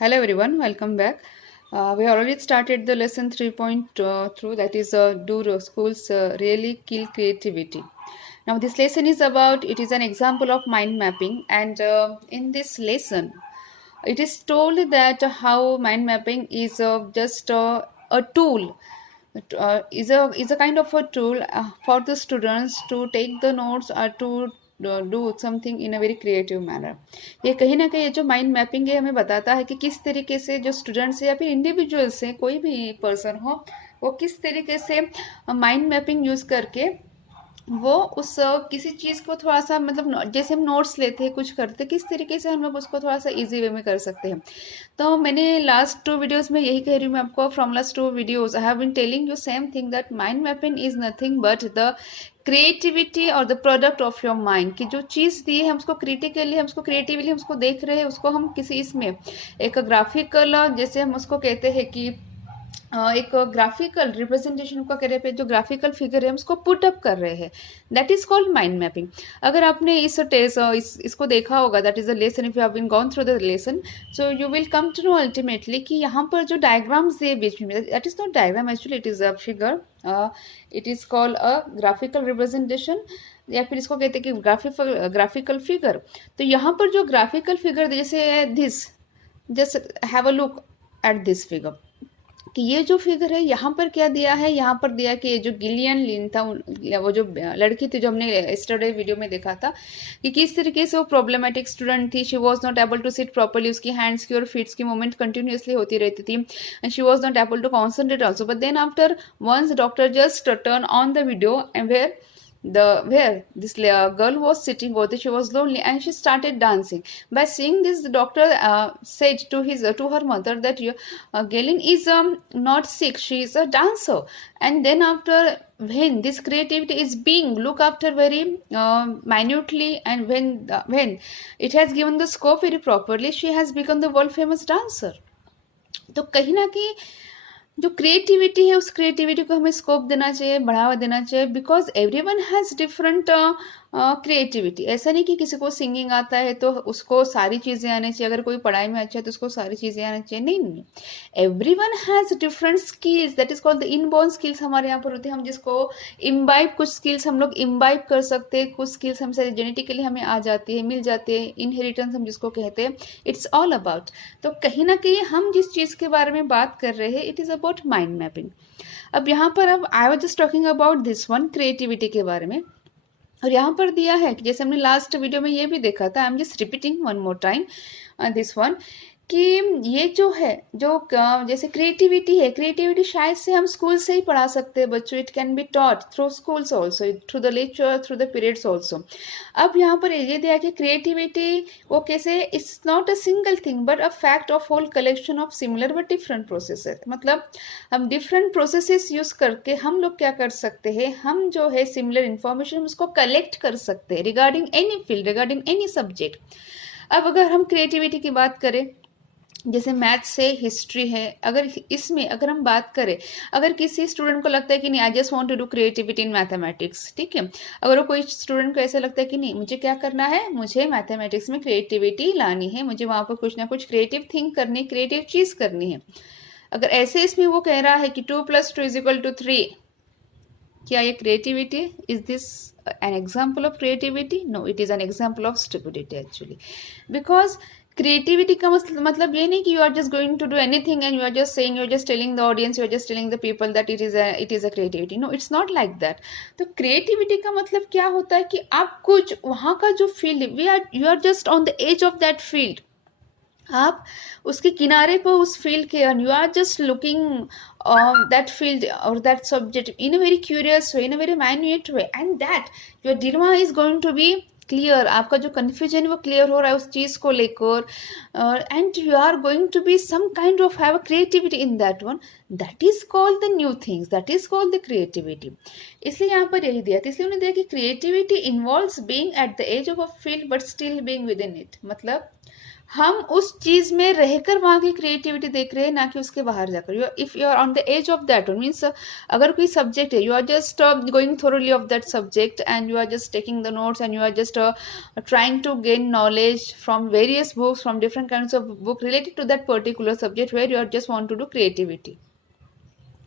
Hello everyone, welcome back. We already started the lesson 3.2, that is do schools really kill creativity. Now this lesson is about, it is an example of mind mapping, and in this lesson it is told that how mind mapping is just a tool, is a kind of a tool for the students to take the notes or to do something in a very creative manner. ये कहीं ना कहीं ये जो mind mapping है हमें बताता है कि किस तरीके से जो स्टूडेंट्स है या फिर इंडिविजुअल्स है, कोई भी पर्सन हो, वो किस तरीके से माइंड मैपिंग यूज करके वो उस किसी चीज़ को थोड़ा सा मतलब जैसे हम नोट्स लेते हैं कुछ करते किस तरीके से हम लोग उसको थोड़ा सा इजी वे में कर सकते हैं। तो मैंने लास्ट 2 वीडियोस में यही कह रही हूँ मैं आपको, from last 2 videos I have been telling you same thing that mind mapping is nothing but the creativity और the product of your mind की जो चीज़ दी है हम उसको क्रिटिकली हम उसको क्रिएटिवली हम उसको देख रहे हैं, उसको हम किसी इसमें एक ग्राफिकल जैसे हम उसको कहते हैं कि एक ग्राफिकल रिप्रेजेंटेशन का करे पे जो ग्राफिकल फिगर है हम उसको पुट अप कर रहे हैं, that is called mind mapping. अगर आपने इसको देखा होगा, that is the lesson, if you have been gone through the lesson, so you will come to know ultimately कि यहाँ पर जो डायग्राम्स दिए बीच में, that is not diagram actually, it is a figure, it is called a graphical representation, या फिर इसको कहते हैं कि ग्राफिकल फिगर। तो यहाँ पर जो ग्राफिकल फिगर जैसे this, just have a look at this figure, कि ये जो फिगर है यहाँ पर क्या दिया है, यहाँ पर दिया कि ये जो गिलियन लिन था, वो जो लड़की थी जो हमने यस्टरडे वीडियो में देखा था कि किस तरीके से वो प्रॉब्लमेटिक स्टूडेंट थी, she was not able to sit properly, उसकी हैंड्स की और फीट्स की मूवमेंट कंटिन्यूसली होती रहती थी and she was not able to concentrate also. But then after once doctor just turn on the video and where this girl was sitting over there, she was lonely and she started dancing. By seeing this, the doctor said to her mother that Galen is not sick, she is a dancer. And then after, when this creativity is being looked after very minutely, and when it has given the scope very properly, she has become the world famous dancer. तो कहीं ना कहीं जो creativity है उस creativity को हमें scope देना चाहिए, बढ़ावा देना चाहिए, because everyone has different creativity. ऐसा नहीं कि किसी को सिंगिंग आता है तो उसको सारी चीज़ें आनी चाहिए, अगर कोई पढ़ाई में अच्छा है तो उसको सारी चीज़ें आनी चाहिए, नहीं नहीं, everyone has different skills, that is called the inborn skills हमारे यहाँ पर होते हैं। हम जिसको इम्बाइब, कुछ स्किल्स हम लोग इम्बाइब कर सकते हैं, कुछ स्किल्स हमसे जेनेटिकली हमें आ जाती है, मिल जाती है, इनहेरिटेंस हम जिसको कहते हैं, इट्स ऑल अबाउट। तो कहीं ना कहीं हम जिस चीज़ के बारे में बात कर रहे हैं, it is about mind mapping. अब यहाँ पर अब I was just talking about this one, creativity के बारे में, और यहाँ पर दिया है कि जैसे हमने लास्ट वीडियो में ये भी देखा था, I am just repeating one more time this one, कि ये जो है जो जैसे क्रिएटिविटी है, क्रिएटिविटी शायद से हम स्कूल से ही पढ़ा सकते हैं बच्चों, it can be taught through schools also, through the lecture, through the periods also. अब यहाँ पर ये दिया कि क्रिएटिविटी वो कैसे, it's not a single thing but a fact of whole collection of similar but different processes. मतलब हम डिफरेंट प्रोसेसेस यूज करके हम लोग क्या कर सकते हैं, हम जो है सिमिलर इंफॉर्मेशन उसको कलेक्ट कर सकते हैं regarding any field, regarding any subject. अब अगर हम क्रिएटिविटी की बात करें, जैसे मैथ्स है, हिस्ट्री है, अगर इसमें अगर हम बात करें, अगर किसी स्टूडेंट को लगता है कि नहीं I just want to do creativity in mathematics, ठीक है, अगर वो कोई स्टूडेंट को ऐसा लगता है कि नहीं मुझे क्या करना है, मुझे मैथमेटिक्स में क्रिएटिविटी लानी है, मुझे वहाँ पर कुछ ना कुछ क्रिएटिव थिंक करनी, क्रिएटिव चीज़ करनी है, अगर ऐसे इसमें वो कह रहा है कि 2 + 2 = 3, क्या ये creativity? Is this an example of creativity? No, it is an example of stupidity actually. Because creativity का मतलब ये नहीं कि you are just going to do anything and you are just saying, you are just telling the audience, you are just telling the people that it is a creativity. No, it's not like that. तो creativity का मतलब क्या होता है कि आप कुछ वहाँ का जो field, you are just on the edge of that field, आप उसके किनारे पर उस फील्ड के, and you are just looking that field और that subject in a very curious way, in a very minute way, and that your dilemma is going to be clear. आपका जो confusion है वो क्लियर हो रहा है उस चीज़ को लेकर, and you are going to be some kind of have a creativity in that one, that is called the new things, that is called the creativity. इसलिए यहाँ पर यही दिया था, इसलिए उन्होंने दिया कि creativity involves being at the edge of a field but still being within it. मतलब हम उस चीज में रहकर वहां की क्रिएटिविटी देख रहे हैं, ना कि उसके बाहर जाकर। If you are on the edge of that means, अगर कोई सब्जेक्ट है, you are just going thoroughly of that subject and you are just taking the notes and you are just trying to gain knowledge from various books, from different kinds of book related to that particular subject where you are just want to do creativity,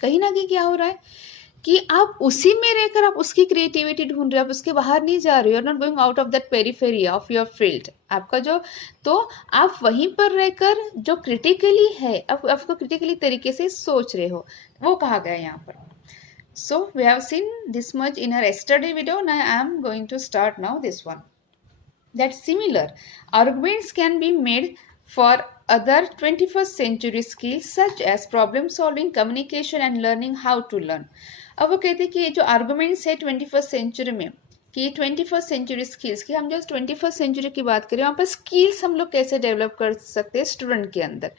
कहीं ना कहीं क्या हो रहा है कि आप उसी में रहकर आप उसकी क्रिएटिविटी ढूंढ रहे हो, आप उसके बाहर नहीं जा रहे हो, not going out of that periphery of your field आपका जो, तो आप वहीं पर रहकर जो क्रिटिकली है, आपको क्रिटिकली तरीके से सोच रहे हो, वो कहा गया है यहाँ पर। So we have seen this much in our yesterday video, now I am going to start now this one, that similar arguments can be made for other 21st century skills such as problem solving, communication and learning how to learn। अब वो कहते हैं कि ये जो arguments है 21st century में, कि 21st सेंचुरी स्किल्स की, हम जो 21st सेंचुरी की बात करें, वहाँ पर स्किल्स हम लोग कैसे डेवलप कर सकते हैं स्टूडेंट के अंदर।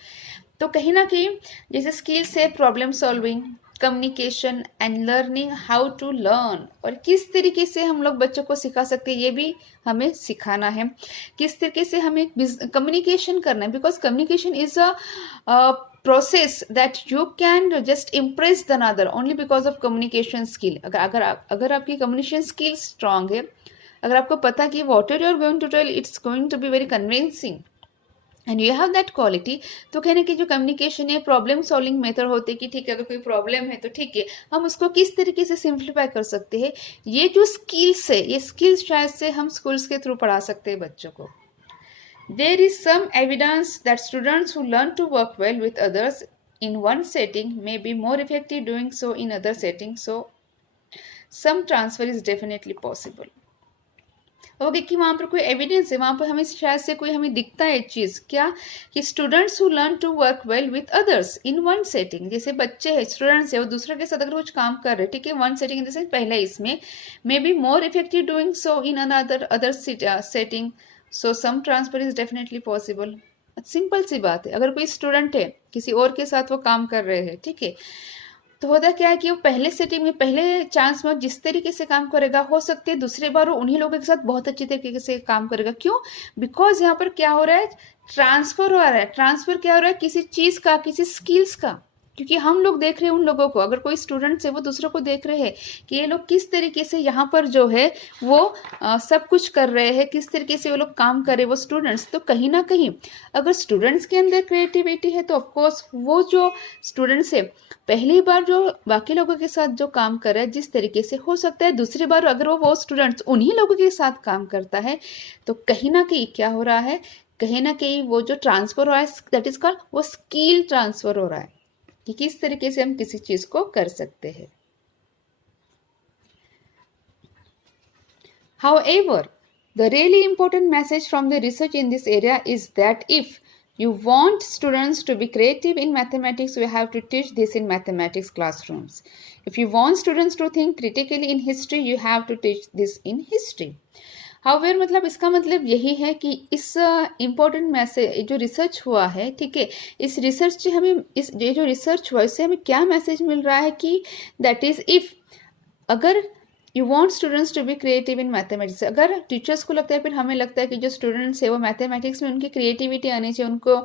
तो कहीं ना कहीं जैसे स्किल्स है problem solving, communication and learning how to learn, और किस तरीके से हम लोग बच्चों को सिखा सकते हैं ये भी हमें सिखाना है, किस तरीके से हमें कम्युनिकेशन करना है, because communication is a process that you can just impress the other only because of communication skill. अगर आपकी कम्युनिकेशन स्किल स्ट्रांग है, अगर आपको पता कि whatever you are going to tell it's going to be very convincing and you have that quality, तो कहने की जो कम्युनिकेशन है, प्रॉब्लम सॉल्विंग मेथड होते हैं कि ठीक है अगर कोई प्रॉब्लम है तो ठीक है हम उसको किस तरीके से सिंप्लीफाई कर सकते हैं, ये जो स्किल्स है, ये स्किल्स शायद से हम स्कूल्स के थ्रू पढ़ा सकते हैं बच्चों को। There is some evidence that students who learn to work well with others in one setting may be more effective doing so in other settings, so some transfer is definitely possible। Okay कि वहाँ पर कोई evidence है, वहाँ पर हमें शायद से कोई हमें दिखता है चीज़ क्या, कि students who learn to work well with others in one setting, जैसे बच्चे हैं, स्टूडेंट्स है, वो दूसरे के साथ अगर कुछ काम कर रहे हैं, ठीक है, वन सेटिंग जैसे पहले इसमें may be more effective doing so in other setting, so some transfer is definitely possible. Simple सी बात है, अगर कोई स्टूडेंट है किसी और के साथ वो काम कर रहे हैं, ठीक है, तो होता क्या है कि वो पहले सेटिंग में, पहले चांस में जिस तरीके से काम करेगा, हो सकते हैं दूसरे बार वो उन्हीं लोगों के साथ बहुत अच्छी तरीके से काम करेगा। क्यों? बिकॉज यहाँ पर क्या हो रहा है, ट्रांसफर हो रहा है। ट्रांसफर क्या हो रहा है, किसी चीज का, किसी स्किल्स का, क्योंकि हम लोग देख रहे हैं उन लोगों को, अगर कोई स्टूडेंट्स है वो दूसरों को देख रहे हैं कि ये लोग किस तरीके से यहाँ पर जो है वो सब कुछ कर रहे हैं, किस तरीके से वो लोग काम कर रहे हैं वो स्टूडेंट्स। तो कहीं ना कहीं अगर स्टूडेंट्स के अंदर क्रिएटिविटी है तो ऑफकोर्स वो जो स्टूडेंट्स है पहली बार जो बाकी लोगों के साथ जो काम कर रहा है जिस तरीके से, हो सकता है दूसरी बार अगर वो स्टूडेंट्स उन्हीं लोगों के साथ काम करता है, तो कहीं ना कहीं क्या हो रहा है, कहीं ना कहीं वो जो ट्रांसफर हो रहा है, दैट इज कॉल्ड, वो स्किल ट्रांसफर हो रहा है कि किस तरीके से हम किसी चीज को कर सकते हैं। However, the really important message from the research in this area is that if you want students to be creative in mathematics, you have to teach this in mathematics classrooms. If you want students to think critically in history, you have to teach this in history. However मतलब इसका मतलब यही है कि इस important message जो research हुआ है, ठीक है, इस रिसर्च से हमें, इस ये जो रिसर्च हुआ इससे हमें क्या मैसेज मिल रहा है कि दैट इज इफ अगर you want students to be creative in mathematics, अगर टीचर्स को लगता है, फिर हमें लगता है कि जो स्टूडेंट्स है वो मैथमेटिक्स में उनकी क्रिएटिविटी आनी चाहिए, उनको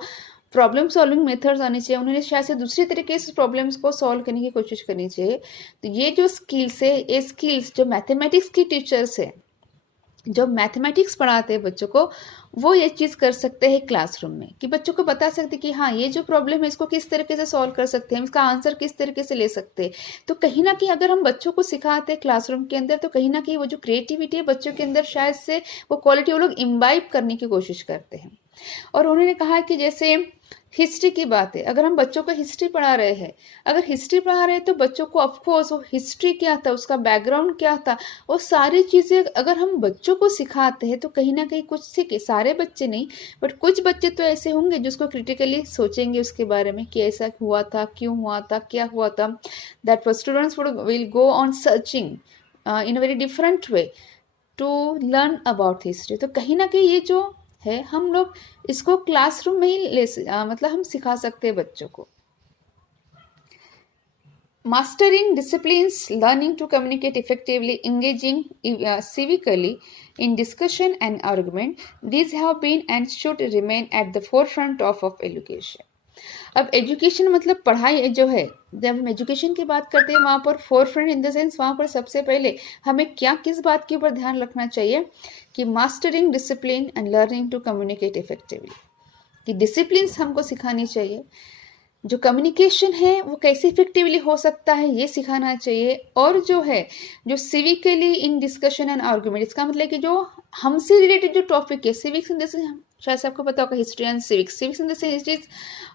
प्रॉब्लम सॉल्विंग मेथड्स आनी चाहिए, उन्होंने शायद से दूसरी तरीके से प्रॉब्लम्स को सॉल्व करने की कोशिश करनी चाहिए। तो ये जो स्किल्स है, ये स्किल्स जो मैथमेटिक्स की टीचर्स है, जो मैथमेटिक्स पढ़ाते हैं बच्चों को, वो ये चीज़ कर सकते हैं क्लासरूम में, कि बच्चों को बता सकते कि हाँ ये जो प्रॉब्लम है इसको किस तरीके से सॉल्व कर सकते हैं, इसका आंसर किस तरीके से ले सकते हैं। तो कहीं ना कहीं अगर हम बच्चों को सिखाते हैं क्लासरूम के अंदर, तो कहीं ना कहीं वो जो क्रिएटिविटी है बच्चों के अंदर, शायद से वो क्वालिटी वो लोग इम्बाइब करने की कोशिश करते हैं। और उन्होंने कहा कि जैसे हिस्ट्री की बात है, अगर हम बच्चों को हिस्ट्री पढ़ा रहे हैं, अगर हिस्ट्री पढ़ा रहे हैं तो बच्चों को ऑफकोर्स वो हिस्ट्री क्या था, उसका बैकग्राउंड क्या था, वो सारी चीज़ें अगर हम बच्चों को सिखाते हैं तो कहीं ना कहीं कुछ सीखे, सारे बच्चे नहीं बट कुछ बच्चे तो ऐसे होंगे जिसको क्रिटिकली सोचेंगे उसके बारे में कि ऐसा हुआ था, क्यों हुआ था, क्या हुआ था। That for students will go on searching in a very different way to learn about history. तो कहीं ना कहीं ये जो है हम लोग इसको क्लासरूम में ही मतलब हम सिखा सकते हैं बच्चों को। Mastering disciplines, learning to communicate effectively, engaging civically in discussion and argument, these have been and should remain at the forefront of education. अब एजुकेशन मतलब पढ़ाई जो है, जब हम एजुकेशन की बात करते हैं वहाँ पर फोरफ्रंट इन द सेंस वहाँ पर सबसे पहले हमें क्या किस बात के ऊपर ध्यान रखना चाहिए कि mastering discipline and learning to communicate effectively, कि डिसिप्लिन्स हमको सिखानी चाहिए, जो कम्युनिकेशन है वो कैसे इफेक्टिवली हो सकता है ये सिखाना चाहिए, और जो है जो सिविकली इन डिस्कशन एंड आर्गुमेंट, इसका मतलब कि जो हमसे रिलेटेड जो टॉपिक है, सिविक्स इन जैसे शायद से आपको पता होगा हिस्ट्री एंड सिविक्स, सिविक्स इन जैसे history is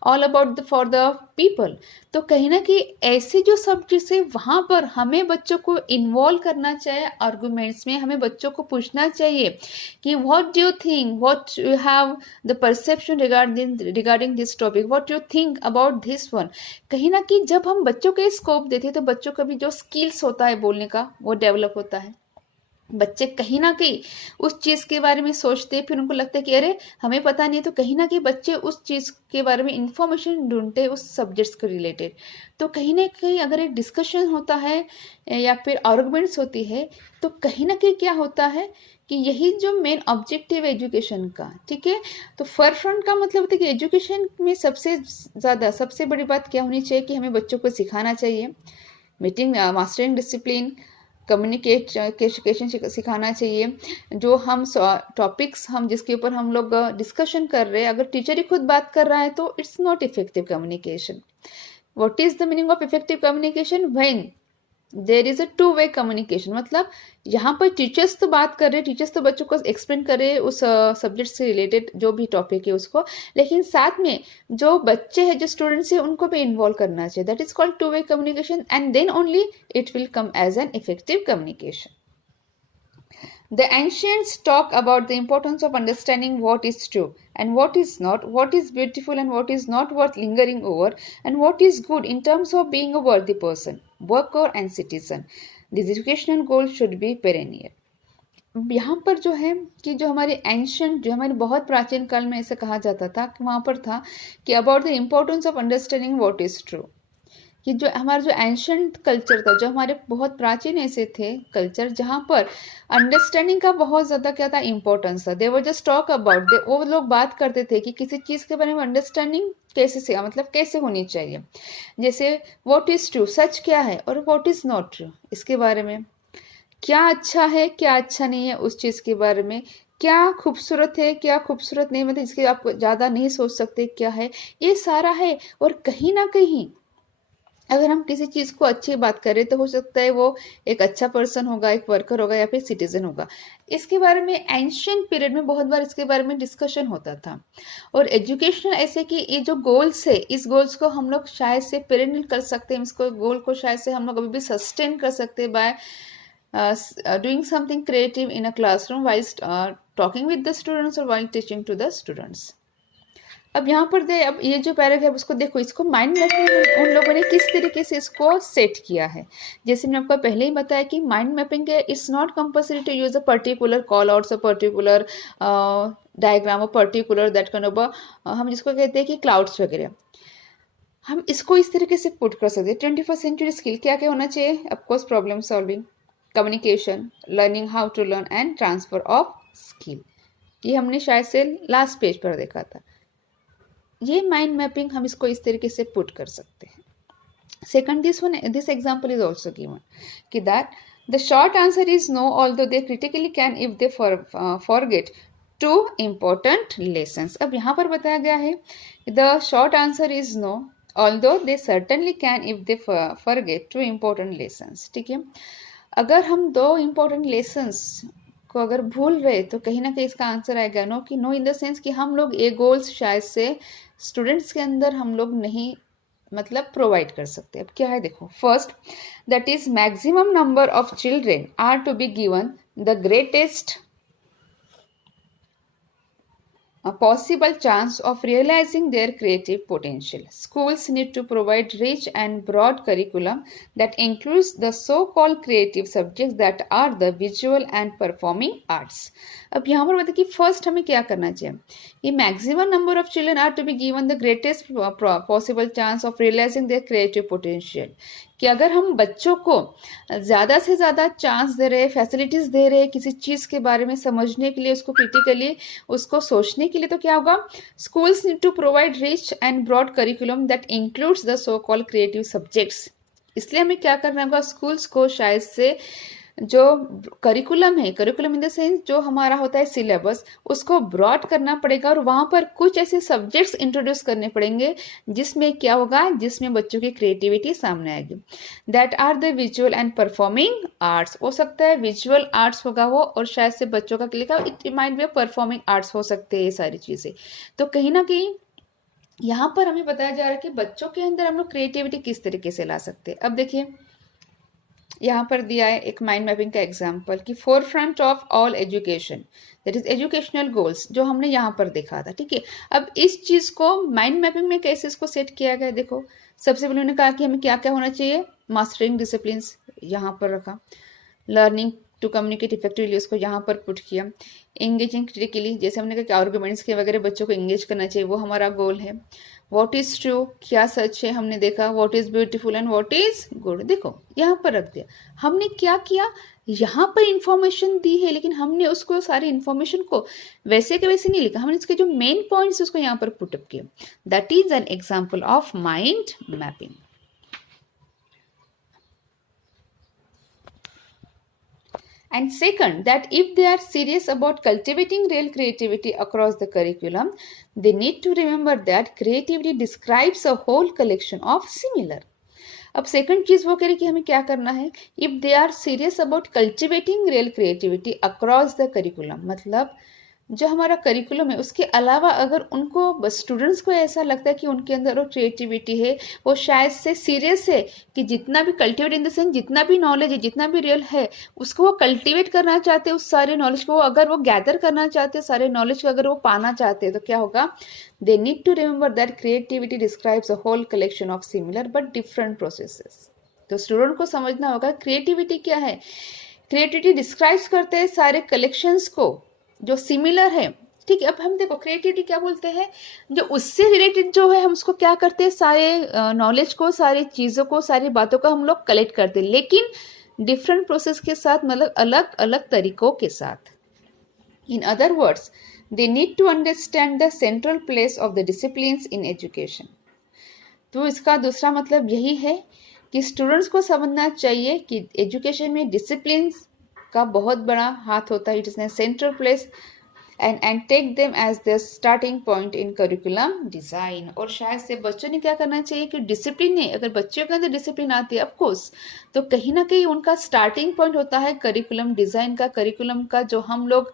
all about the for the people, तो कहीं ना कहीं ऐसे जो सब्जेक्ट्स है वहाँ पर हमें बच्चों को इन्वॉल्व करना चाहिए आर्गुमेंट्स में, हमें बच्चों को पूछना चाहिए कि what do you think, what you have the perception regarding this topic, what you think about this one. कहीं ना कहीं जब हम बच्चों को स्कोप देते हैं तो बच्चों का भी जो स्किल्स होता है बोलने का वो डेवलप होता है। बच्चे कहीं ना कहीं उस चीज़ के बारे में सोचते हैं, फिर उनको लगता है कि अरे हमें पता नहीं, तो कहीं ना कहीं बच्चे उस चीज़ के बारे में इंफॉर्मेशन ढूंढते हैं उस सब्जेक्ट्स के रिलेटेड। तो कहीं ना कहीं अगर एक डिस्कशन होता है या फिर आर्गुमेंट्स होती है तो कहीं ना कहीं क्या होता है कि यही जो मेन ऑब्जेक्टिव है एजुकेशन का, ठीक है। तो फॉरफ्रंट का मतलब होता है कि एजुकेशन में सबसे बड़ी बात क्या होनी चाहिए कि हमें बच्चों को सिखाना चाहिए, मास्टरिंग डिसिप्लिन, कम्युनिकेशन सिखाना चाहिए। जो हम टॉपिक्स हम जिसके ऊपर हम लोग डिस्कशन कर रहे हैं, अगर टीचर ही खुद बात कर रहा है तो it's not effective communication. What is the meaning of effective communication? When there is a to way communication, मतलब यहाँ पर टीचर्स तो बात कर रहे हैं, टीचर्स तो बच्चों को एक्सप्लेन कर रहे हैं उस सब्जेक्ट से रिलेटेड जो भी टॉपिक है उसको, लेकिन साथ में जो बच्चे हैं, जो स्टूडेंट्स हैं, उनको भी इन्वॉल्व करना चाहिए। That is called two way communication and then only it will come as an effective communication. The ancients talk about the importance of understanding what is true and what is not, what is beautiful and what is not worth lingering over, and what is good in terms of being a worthy person, worker and citizen. These educational goals should be perennial. यहाँ पर जो है कि जो हमारे ancient, जो हमारे बहुत प्राचीन काल में ऐसा कहा जाता था कि वहाँ पर था कि about the importance of understanding what is true, कि जो हमारा जो एंशंट कल्चर था, जो हमारे बहुत प्राचीन ऐसे थे कल्चर जहाँ पर अंडरस्टैंडिंग का बहुत ज़्यादा क्या था, इंपॉर्टेंस था। दे वर जस्ट टॉक अबाउट, वो लोग बात करते थे कि किसी चीज़ के बारे में अंडरस्टैंडिंग कैसे से मतलब कैसे होनी चाहिए, जैसे व्हाट इज़ ट्रू, सच क्या है, और व्हाट इज़ नॉट ट्रू, इसके बारे में क्या अच्छा है क्या अच्छा नहीं है, उस चीज़ के बारे में क्या खूबसूरत है क्या खूबसूरत नहीं, मतलब इसके आप ज़्यादा नहीं सोच सकते क्या है, ये सारा है। और कहीं ना कहीं अगर हम किसी चीज़ को अच्छी बात करें तो हो सकता है वो एक अच्छा पर्सन होगा, एक वर्कर होगा या फिर सिटीजन होगा। इसके बारे में एंशियंट पीरियड में बहुत बार इसके बारे में डिस्कशन होता था। और एजुकेशनल ऐसे कि ये जो गोल्स है, इस गोल्स को हम लोग शायद से पेरेंट कर सकते हैं, इसको गोल को शायद से हम लोग अभी भी सस्टेन कर सकते हैं bye doing something creative in a classroom while talking with the students or while teaching to the students. अब यहाँ पर दे, अब ये जो पैराग्राफ उसको देखो, इसको माइंड मैपिंग उन लोगों ने किस तरीके से इसको सेट किया है। जैसे मैंने आपको पहले ही बताया कि माइंड मैपिंग के it's not compulsory to use a particular callouts, a particular diagram, a particular that kind of हम जिसको कहते हैं कि क्लाउड्स वगैरह, हम इसको इस तरीके से पुट कर सकते हैं। 21st सेंचुरी स्किल क्या क्या होना चाहिए? Of course problem solving, communication, learning how to learn and transfer of skill. ये हमने शायद से लास्ट पेज पर देखा था। ये माइंड मैपिंग हम इसको इस तरीके से पुट कर सकते हैं। Second, this example is also given कि that the short answer is no although they critically can if they forget two important lessons. अब यहाँ पर बताया गया है the short answer is no although they certainly can if they forget two important lessons. ठीक है, अगर हम 2 इम्पोर्टेंट लेसन्स को अगर भूल रहे तो कहीं ना कहीं इसका आंसर आएगा नो, कि नो इन द सेंस कि हम लोग ये गोल्स शायद से स्टूडेंट्स के अंदर हम लोग नहीं मतलब प्रोवाइड कर सकते। अब क्या है देखो, first that is maximum number of children are to be given the greatest a possible chance of realizing their creative potential. Schools need to provide rich and broad curriculum that includes the so-called creative subjects that are the visual and performing arts. अब यहाँ पर बताइए कि first हमें क्या करना चाहिए, ये maximum number of children are to be given the greatest possible chance of realising their creative potential, कि अगर हम बच्चों को ज़्यादा से ज़्यादा चांस दे रहे, फैसिलिटीज़ दे रहे किसी चीज़ के बारे में समझने के लिए, उसको क्रिटिकली उसको सोचने के लिए, तो क्या होगा, schools need to provide rich and broad curriculum that includes the so called creative subjects। इसलिए हमें क्या करना होगा, स्कूल्स को शायद से जो करिकुलम है, करिकुलम इन द सेंस जो हमारा होता है सिलेबस, उसको ब्रॉड करना पड़ेगा और वहाँ पर कुछ ऐसे सब्जेक्ट्स इंट्रोड्यूस करने पड़ेंगे जिसमें क्या होगा, जिसमें बच्चों की क्रिएटिविटी सामने आएगी। That are the visual and performing arts. हो सकता है विजुअल आर्ट्स होगा वो, और शायद से बच्चों का लिखा it might be performing arts हो सकते हैं ये सारी चीज़ें। तो कहीं ना कहीं यहाँ पर हमें बताया जा रहा है कि बच्चों के अंदर हम लोग क्रिएटिविटी किस तरीके से ला सकते हैं। अब देखिए यहाँ पर दिया है एक माइंड मैपिंग का एग्जाम्पल कि four front of all education, that is educational goals, जो हमने यहाँ पर देखा था। ठीक है, अब इस चीज़ को माइंड मैपिंग में कैसे इसको सेट किया गया, देखो सबसे पहले उन्होंने कहा कि हमें क्या क्या होना चाहिए, मास्टरिंग डिसिप्लिन यहाँ पर रखा, लर्निंग टू कम्युनिकेट इफेक्टिवली उसको यहाँ पर पुट किया, एंगेजिंग क्रिटिकली, जैसे हमने कहा कि आर्गुमेंट्स के वगैरह बच्चों को एंगेज करना चाहिए, वो हमारा गोल है। व्हाट इज ट्रू, क्या सच है, हमने देखा what is beautiful and what is good, देखो यहाँ पर रख दिया। हमने क्या किया, यहाँ पर इंफॉर्मेशन दी है, लेकिन हमने उसको सारी इंफॉर्मेशन को वैसे के वैसे नहीं लिखा, हमने इसके जो मेन पॉइंट्स उसको यहाँ पर पुटअप किया। That is an example of mind mapping. And second, that if they are serious about cultivating real creativity across the curriculum, they need to remember that creativity describes a whole collection of similar। अब second चीज वो कह रही कि हमें क्या करना है, if they are serious about cultivating real creativity across the curriculum, मतलब जो हमारा करिकुलम है उसके अलावा अगर उनको स्टूडेंट्स को ऐसा लगता है कि उनके अंदर वो क्रिएटिविटी है, वो शायद से सीरियस है कि जितना भी कल्टिवेट इन द सेंस जितना भी नॉलेज है, जितना भी रियल है, उसको वो कल्टिवेट करना चाहते हैं, उस सारे नॉलेज को अगर वो गैदर करना चाहते हैं, सारे नॉलेज को अगर वो पाना चाहते हैं, तो क्या होगा, they need to remember that creativity describes a whole collection of similar but different processes. तो स्टूडेंट को समझना होगा क्रिएटिविटी क्या है, क्रिएटिविटी डिस्क्राइब्स करते हैं सारे कलेक्शंस को जो सिमिलर है। ठीक है, अब हम देखो क्रिएटिविटी क्या बोलते हैं, जो उससे रिलेटेड जो है हम उसको क्या करते हैं, सारे नॉलेज को, सारी चीज़ों को, सारी बातों को हम लोग कलेक्ट करते हैं, लेकिन डिफरेंट प्रोसेस के साथ, मतलब अलग अलग तरीकों के साथ। In other words, they need to understand the central place of the disciplines in education. तो इसका दूसरा मतलब यही है कि स्टूडेंट्स को समझना चाहिए कि एजुकेशन में डिसिप्लिन का बहुत बड़ा हाथ होता है, it is a central place, and take them as the starting point in curriculum design. और शायद से बच्चों ने क्या करना चाहिए कि डिसिप्लिन है, अगर बच्चों के अंदर डिसिप्लिन आती है ऑफकोर्स, तो कहीं ना कहीं उनका स्टार्टिंग पॉइंट होता है करिकुलम डिजाइन का, करिकुलम का जो हम लोग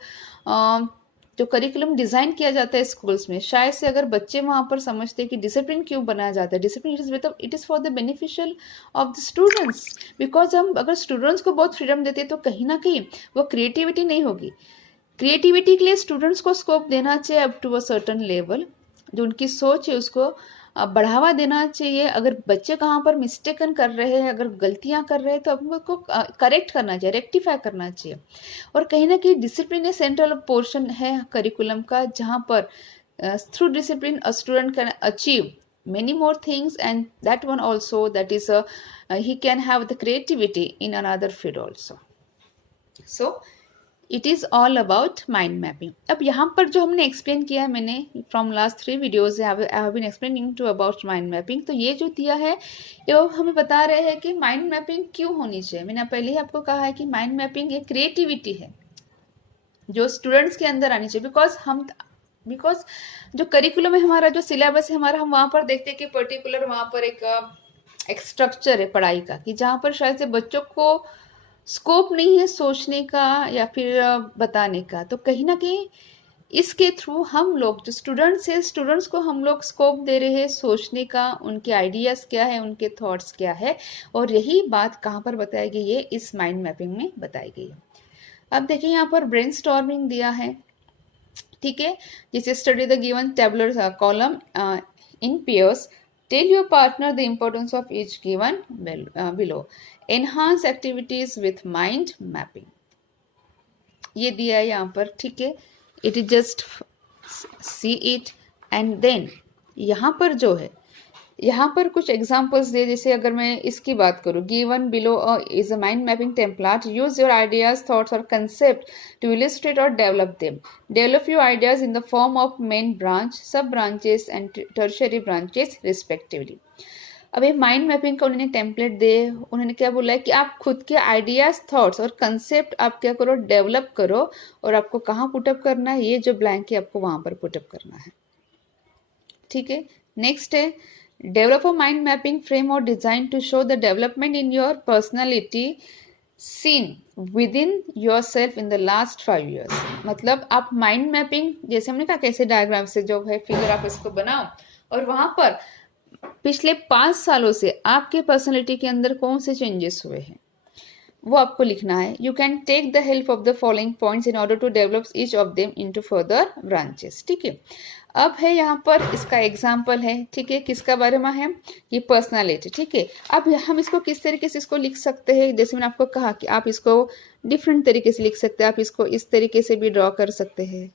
जो करिकुलम डिजाइन किया जाता है स्कूल्स में, शायद से अगर बच्चे वहां पर समझते हैं कि डिसिप्लिन क्यों बनाया जाता है, discipline it is for the beneficial of the students, because हम अगर स्टूडेंट्स को बहुत फ्रीडम देते हैं तो कहीं ना कहीं वो क्रिएटिविटी नहीं होगी। क्रिएटिविटी के लिए स्टूडेंट्स को स्कोप देना चाहिए up to a certain level, जो उनकी सोच है उसको बढ़ावा देना चाहिए। अगर बच्चे कहाँ पर मिस्टेकन कर रहे हैं, अगर गलतियां कर रहे हैं, तो हम लोग को करेक्ट करना चाहिए, रेक्टिफाई करना चाहिए। और कहीं ना कहीं डिसिप्लिन सेंट्रल पोर्शन है करिकुलम का, जहाँ पर through discipline a student can achieve many more things, and that one also, that is he can have the creativity in another field also. So it is all about mind mapping. अब यहाँ पर जो हमने explain किया है, मैंने from last 3 videos I have been explaining to about mind mapping. तो ये जो दिया है ये हमें बता रहे हैं कि माइंड मैपिंग क्यों होनी चाहिए। मैंने पहले ही आपको कहा है कि माइंड मैपिंग एक क्रिएटिविटी है जो स्टूडेंट्स के अंदर आनी चाहिए, बिकॉज जो करिकुलम है हमारा, जो सिलेबस है हमारा, हम वहाँ पर देखते हैं कि पर्टिकुलर वहाँ पर एक स्ट्रक्चर है पढ़ाई का, कि जहाँ पर शायद से बच्चों को स्कोप नहीं है सोचने का या फिर बताने का। तो कहीं ना कहीं इसके थ्रू हम लोग जो स्टूडेंट्स है, स्टूडेंट्स को हम लोग स्कोप दे रहे हैं सोचने का, उनके आइडियाज़ क्या है, उनके थॉट्स क्या है, और यही बात कहाँ पर बताई गई है, इस माइंड मैपिंग में बताई गई है। अब देखिए यहाँ पर ब्रेनस्टॉर्मिंग दिया है, ठीक है, जैसे study the given tabular column in pairs, tell your partner the importance of each given below, enhance activities with mind mapping, ये दिया है यहाँ पर, ठीक है। It is just see it, and then यहाँ पर जो है यहाँ पर कुछ एग्जांपल्स दे, जैसे अगर मैं इसकी बात करूँ, given below is a mind mapping template, use your ideas, thoughts और कंसेप्ट टू इलिस्ट्रेट और develop them, develop your ideas in the form of main branch, sub branches and tertiary branches respectively. अब ये mind mapping का उन्होंने template दे, उन्होंने क्या बोला है कि आप खुद के आइडियाज, थॉट्स और कंसेप्ट आप क्या करो, डेवलप करो, और आपको कहाँ पुटअप करना है, ये जो ब्लैंक है आपको वहां पर पुटअप करना है। ठीक है, नेक्स्ट है develop a mind mapping frame और design to show the development in your personality seen within yourself in the last 5 years। मतलब आप माइंड मैपिंग, जैसे हमने कहा कैसे डायग्राम से जो है फिगर आप इसको बनाओ, और वहां पर पिछले 5 सालों से आपके पर्सनैलिटी के अंदर कौन से चेंजेस हुए हैं वो आपको लिखना है। You can take the help of the following points in order to develop each of them into further branches. ठीक है, अब है यहाँ पर इसका एग्जाम्पल है। ठीक है, किसका बारे में है, ये पर्सनालिटी। ठीक है, अब हम इसको किस तरीके से इसको लिख सकते हैं, जैसे मैंने आपको कहा कि आप इसको डिफरेंट तरीके से लिख सकते हैं, आप इसको इस तरीके से भी ड्रॉ कर सकते हैं।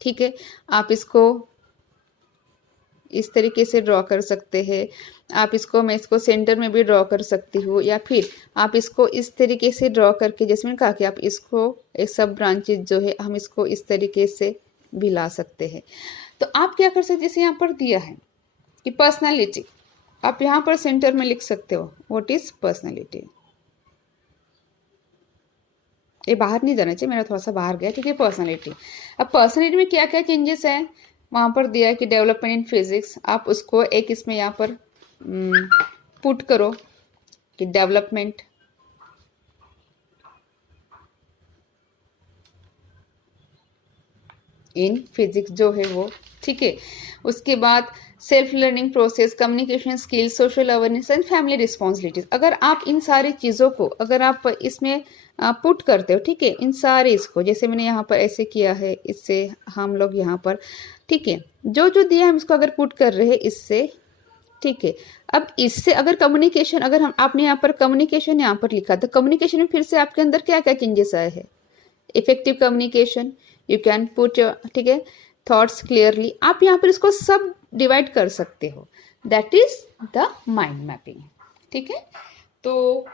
ठीक है, आप इसको इस तरीके से ड्रॉ कर सकते हैं, आप इसको, मैं इसको सेंटर में भी ड्रॉ कर सकती हूँ, या फिर आप इसको इस तरीके से ड्रॉ करके, जैसे मैंने कहा कि आप इसको एक सब ब्रांचेज जो है हम इसको इस तरीके से भी ला सकते हैं। तो आप क्या कर सकते, जैसे यहाँ पर दिया है कि पर्सनालिटी, आप यहाँ पर सेंटर में लिख सकते हो व्हाट इज पर्सनालिटी। ये बाहर नहीं जाना चाहिए, मेरा थोड़ा सा बाहर गया। ठीक है, पर्सनालिटी। अब पर्सनालिटी में क्या क्या चेंजेस है वहां पर दिया है कि डेवलपमेंट इन फिजिक्स, आप उसको एक इसमें यहाँ पर पुट करो कि डेवलपमेंट इन फिजिक्स जो है वो। ठीक है, उसके बाद self learning process, communication skills, social awareness and family responsibilities. अगर आप इन सारी चीज़ों को अगर आप इसमें पुट करते हो, ठीक है, इन सारे इसको, जैसे मैंने यहाँ पर ऐसे किया है, इससे हम लोग यहाँ पर, ठीक है, जो जो दिया हम इसको अगर पुट कर रहे हैं इससे। ठीक है, अब इससे अगर कम्युनिकेशन, अगर हम आपने यहाँ पर कम्युनिकेशन यहाँ पर लिखा, तो कम्युनिकेशन में फिर से आपके अंदर क्या क्या चेंजेस आए हैं, effective communication, you can put your, ठीक है, थॉट्स क्लियरली, आप यहाँ पर इसको सब डिवाइड कर सकते हो, that is the mind mapping. ठीक है, तो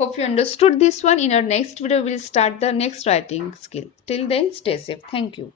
hope you understood this one. In our next video we'll start the next writing skill. Till then, stay safe. Thank you.